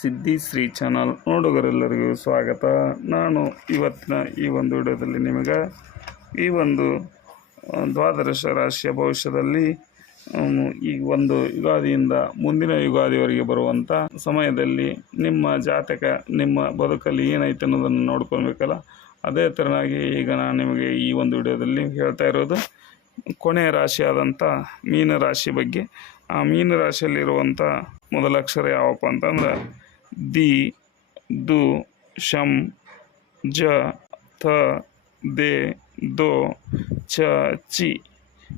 ಸಿದ್ಧಿ ಶ್ರೀ ಚಾನಲ್ ನೋಡುಗರೆಲ್ಲರಿಗೂ ಸ್ವಾಗತ. ನಾನು ಇವತ್ತಿನ ಈ ಒಂದು ವಿಡಿಯೋದಲ್ಲಿ ನಿಮಗೆ ಈ ಒಂದು ದ್ವಾದಶ ರಾಶಿಯ ಭವಿಷ್ಯದಲ್ಲಿ ಈ ಒಂದು ಯುಗಾದಿಯಿಂದ ಮುಂದಿನ ಯುಗಾದಿವರೆಗೆ ಬರುವಂಥ ಸಮಯದಲ್ಲಿ ನಿಮ್ಮ ಜಾತಕ, ನಿಮ್ಮ ಬದುಕಲ್ಲಿ ಏನೈತೆ ಅನ್ನೋದನ್ನು ನೋಡ್ಕೊಳ್ಬೇಕಲ್ಲ. ಅದೇ ಥರನಾಗಿ ಈಗ ನಾನು ನಿಮಗೆ ಈ ಒಂದು ವಿಡಿಯೋದಲ್ಲಿ ಹೇಳ್ತಾ ಇರೋದು ಕೊನೆಯ ರಾಶಿಯಾದಂಥ ಮೀನ ರಾಶಿ ಬಗ್ಗೆ. ಆ ಮೀನ ರಾಶಿಯಲ್ಲಿರುವಂಥ ಮೊದಲ ಅಕ್ಷರ ಯಾವಪ್ಪ ಅಂತಂದ್ರೆ ದಿ ದು ಶಂ ಜ ಥ ದೆ ದೋ ಚ ಚಿ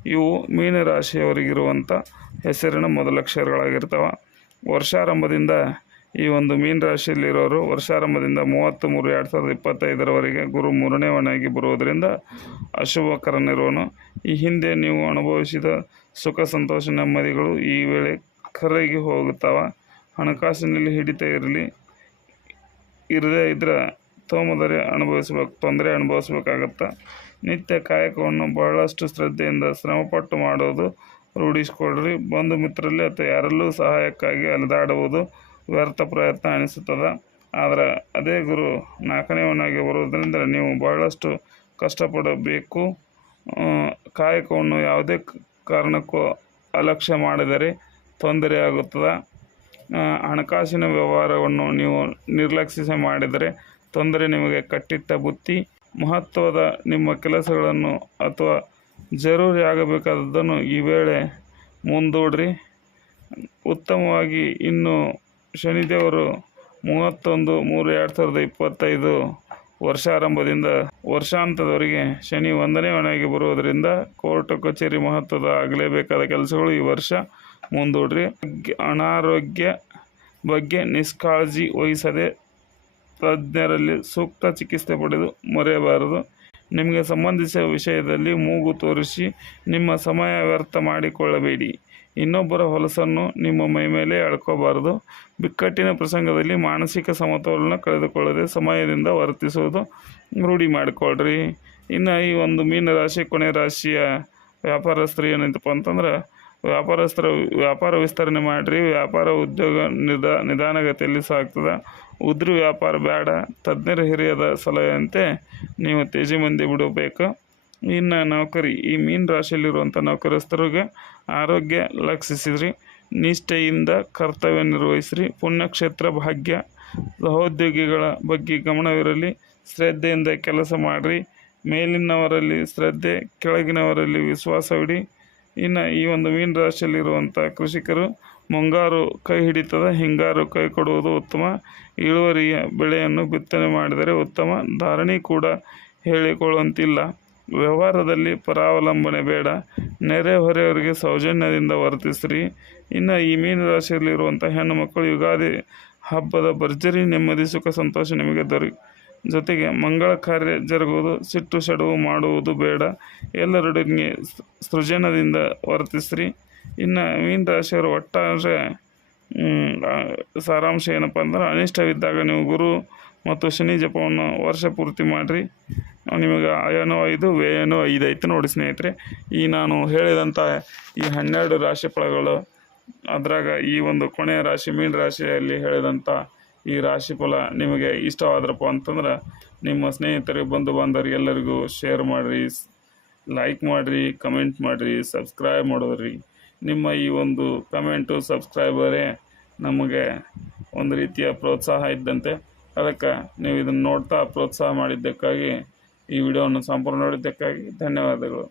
ಇವು ಮೀನರಾಶಿಯವರಿಗಿರುವಂಥ ಹೆಸರಿನ ಮೊದಲಕ್ಷರಗಳಾಗಿರ್ತವೆ ವರ್ಷಾರಂಭದಿಂದ ಈ ಒಂದು ಮೀನ ರಾಶಿಯಲ್ಲಿರೋರು ವರ್ಷಾರಂಭದಿಂದ ಮೂವತ್ತು ಮೂರು ಎರಡು ಸಾವಿರದ ಇಪ್ಪತ್ತೈದರವರೆಗೆ ಗುರು ಮೂರನೇ ಮನೆಯಾಗಿ ಬರುವುದರಿಂದ ಅಶುಭಕರನಿರುವನು ಈ ಹಿಂದೆ ನೀವು ಅನುಭವಿಸಿದ ಸುಖ, ಸಂತೋಷ, ನೆಮ್ಮದಿಗಳು ಈ ವೇಳೆ ಕರಗಿ ಹೋಗುತ್ತವೆ. ಹಣಕಾಸಿನಲ್ಲಿ ಹಿಡಿತ ಇರಲಿ, ಇರದೇ ಇದ್ರೆ ತೋಮದರೆ ಅನುಭವಿಸ್ಬೇಕು, ತೊಂದರೆ ಅನುಭವಿಸ್ಬೇಕಾಗತ್ತೆ? ನಿತ್ಯ ಕಾಯಕವನ್ನು ಬಹಳಷ್ಟು ಶ್ರದ್ಧೆಯಿಂದ ಶ್ರಮಪಟ್ಟು ಮಾಡೋದು ರೂಢಿಸಿಕೊಳ್ಳ್ರಿ ಬಂಧು ಮಿತ್ರರಲ್ಲಿ ಅಥವಾ ಯಾರಲ್ಲೂ ಸಹಾಯಕ್ಕಾಗಿ ಅಲೆದಾಡುವುದು ವ್ಯರ್ಥ ಪ್ರಯತ್ನ ಅನಿಸುತ್ತದೆ? ಆದರೆ ಅದೇ ಗುರು ನಾಲ್ಕನೇವನಾಗಿ ಬರುವುದರಿಂದ ನೀವು ಬಹಳಷ್ಟು ಕಷ್ಟಪಡಬೇಕು. ಕಾಯಕವನ್ನು ಯಾವುದೇ ಕಾರಣಕ್ಕೂ ಅಲಕ್ಷ್ಯ ಮಾಡಿದರೆ ತೊಂದರೆಯಾಗುತ್ತದೆ? ಹಣಕಾಸಿನ ವ್ಯವಹಾರವನ್ನು ನೀವು ನಿರ್ಲಕ್ಷಿಸಿ ಮಾಡಿದರೆ ತೊಂದರೆ ನಿಮಗೆ ಕಟ್ಟಿಟ್ಟ ಬುತ್ತಿ, ಮಹತ್ವದ ನಿಮ್ಮ ಕೆಲಸಗಳನ್ನು ಅಥವಾ ಜರೂರಿ ಆಗಬೇಕಾದದ್ದನ್ನು ಈ ವೇಳೆ ಮುಂದೂಡ್ರಿ. ಉತ್ತಮವಾಗಿ ಇನ್ನು ಶನಿದೇವರು ಮೂವತ್ತೊಂದು ಮೂರು ಎರಡು ಸಾವಿರದ ಇಪ್ಪತ್ತೈದು ವರ್ಷಾರಂಭದಿಂದ ವರ್ಷಾಂತದವರೆಗೆ ಶನಿ ಒಂದನೇ ಮನೆಗೆ ಬರುವುದರಿಂದ ಕೋರ್ಟ್, ಕಚೇರಿ ಮಹತ್ವದ ಆಗಲೇಬೇಕಾದ ಕೆಲಸಗಳು ಈ ವರ್ಷ ಮುಂದೂಡ್ರಿ. ಅನಾರೋಗ್ಯ ಬಗ್ಗೆ ನಿಷ್ಕಾಳಜಿ ವಹಿಸದೆ ತಜ್ಞರಲ್ಲಿ ಸೂಕ್ತ ಚಿಕಿತ್ಸೆ ಪಡೆದು ಮರೆಯಬಾರದು. ನಿಮಗೆ ಸಂಬಂಧಿಸಿದ ವಿಷಯದಲ್ಲಿ ಮೂಗು ತೋರಿಸಿ ನಿಮ್ಮ ಸಮಯ ವ್ಯರ್ಥ ಮಾಡಿಕೊಳ್ಳಬೇಡಿ. ಇನ್ನೊಬ್ಬರ ಹೊಲಸನ್ನು ನಿಮ್ಮ ಮೈ ಮೇಲೆ ಎಳ್ಕೋಬಾರದು ಬಿಕ್ಕಟ್ಟಿನ ಪ್ರಸಂಗದಲ್ಲಿ ಮಾನಸಿಕ ಸಮತೋಲನ ಕಳೆದುಕೊಳ್ಳದೆ ಸಮಯದಿಂದ ವರ್ತಿಸುವುದು ರೂಢಿ ಮಾಡಿಕೊಳ್ಳ್ರಿ ಇನ್ನು ಈ ಒಂದು ಮೀನ ರಾಶಿ ಕೊನೆ ರಾಶಿಯ ವ್ಯಾಪಾರಸ್ಥರು ಏನಂತಪ್ಪ ಅಂತಂದ್ರೆ ವ್ಯಾಪಾರಸ್ಥರ ವ್ಯಾಪಾರ ವಿಸ್ತರಣೆ ಮಾಡಿರಿ, ವ್ಯಾಪಾರ ಉದ್ಯೋಗ ನಿಧಾ ನಿಧಾನಗತಿಯಲ್ಲಿ ಸಾಗ್ತದೆ. ಉದ್ರಿ ವ್ಯಾಪಾರ ಬೇಡ ತಜ್ಞರ ಹಿರಿಯದ ಸಲಹೆಯಂತೆ ನೀವು ತೇಜಿ ಮಂದಿ ಬಿಡಬೇಕು. ಇನ್ನು ನೌಕರಿ, ಈ ಮೀನ್ ರಾಶಿಯಲ್ಲಿರುವಂಥ ನೌಕರಸ್ಥರಿಗೆ ಆರೋಗ್ಯ ಲಕ್ಷಿಸಿದ್ರಿ. ನಿಷ್ಠೆಯಿಂದ ಕರ್ತವ್ಯ ನಿರ್ವಹಿಸ್ರಿ. ಪುಣ್ಯಕ್ಷೇತ್ರ ಭಾಗ್ಯ, ಸಹೋದ್ಯೋಗಿಗಳ ಬಗ್ಗೆ ಗಮನವಿರಲಿ. ಶ್ರದ್ಧೆಯಿಂದ ಕೆಲಸ ಮಾಡಿರಿ. ಮೇಲಿನವರಲ್ಲಿ ಶ್ರದ್ಧೆ, ಕೆಳಗಿನವರಲ್ಲಿ ವಿಶ್ವಾಸವಿಡಿ. ಇನ್ನು ಈ ಒಂದು ಮೀನ ರಾಶಿಯಲ್ಲಿರುವಂಥ ಕೃಷಿಕರು ಮುಂಗಾರು ಕೈ ಹಿಡಿತದ, ಹಿಂಗಾರು ಕೈ ಕೊಡುವುದು ಉತ್ತಮ. ಇಳುವರಿಯ ಬೆಳೆಯನ್ನು ಬಿತ್ತನೆ ಮಾಡಿದರೆ ಉತ್ತಮ. ಧಾರಣಿ ಕೂಡ ಹೇಳಿಕೊಳ್ಳುವಂತಿಲ್ಲ. ವ್ಯವಹಾರದಲ್ಲಿ ಪರಾವಲಂಬನೆ ಬೇಡ. ನೆರೆಹೊರೆಯವರಿಗೆ ಸೌಜನ್ಯದಿಂದ ವರ್ತಿಸ್ರಿ. ಇನ್ನು ಈ ಮೀನ ರಾಶಿಯಲ್ಲಿರುವಂಥ ಹೆಣ್ಣು ಮಕ್ಕಳು ಯುಗಾದಿ ಹಬ್ಬದ ಭರ್ಜರಿ ನೆಮ್ಮದಿ, ಸುಖ, ಸಂತೋಷ ನಿಮಗೆ ದೊರೆ ಜೊತೆಗೆ ಮಂಗಳ ಕಾರ್ಯ ಜರುಗುವುದು, ಸಿಟ್ಟು ಸೆಡುವು ಮಾಡುವುದು ಬೇಡ. ಎಲ್ಲರೊಡನೆ ಸೃಜನದಿಂದ ವರ್ತಿಸ್ರಿ. ಇನ್ನು ಮೀನ ರಾಶಿಯವರು ಒಟ್ಟಾರೆ ಸಾರಾಂಶ ಏನಪ್ಪ ಅಂದ್ರೆ ಅನಿಷ್ಟವಿದ್ದಾಗ ನೀವು ಗುರು ಮತ್ತು ಶನಿ ಜಪವನ್ನು ವರ್ಷ ಪೂರ್ತಿ ಮಾಡಿರಿ. ನಿಮಗೆ ಆಯನೋ ಐದು, ವ್ಯಯನೋ ಐದು ಐತೆ ನೋಡಿ ಸ್ನೇಹಿತರೆ. ಈ ನಾನು ಹೇಳಿದಂಥ ಈ ಹನ್ನೆರಡು ರಾಶಿ ಫಲಗಳು ಅದ್ರಾಗ ಈ ಒಂದು ಕೊನೆಯ ರಾಶಿ ಮೀನ ರಾಶಿಯಲ್ಲಿ ಹೇಳಿದಂಥ ಈ ರಾಶಿ ಫಲ ನಿಮಗೆ ಇಷ್ಟವಾದ್ರಪ್ಪ ಅಂತಂದ್ರೆ, ನಿಮ್ಮ ಸ್ನೇಹಿತರಿಗೆ ಬಂಧು ಬಾಂಧವರಿಗೆಲ್ಲರಿಗೂ ಶೇರ್ ಮಾಡಿರಿ ಲೈಕ್ ಮಾಡಿರಿ ಕಮೆಂಟ್ ಮಾಡಿರಿ ಸಬ್ಸ್ಕ್ರೈಬ್ ಮಾಡೋದ್ರಿ. ನಿಮ್ಮ ಈ ಒಂದು ಕಮೆಂಟು ಸಬ್ಸ್ಕ್ರೈಬರೇ ನಮಗೆ ಒಂದು ರೀತಿಯ ಪ್ರೋತ್ಸಾಹ ಇದ್ದಂತೆ, ಅದಕ್ಕೆ ನೀವು ಇದನ್ನು ನೋಡ್ತಾ ಪ್ರೋತ್ಸಾಹ ಮಾಡಿದ್ದಕ್ಕಾಗಿ ಈ ವಿಡಿಯೋವನ್ನು ಸಂಪೂರ್ಣ ನೋಡಿದ್ದಕ್ಕಾಗಿ ಧನ್ಯವಾದಗಳು.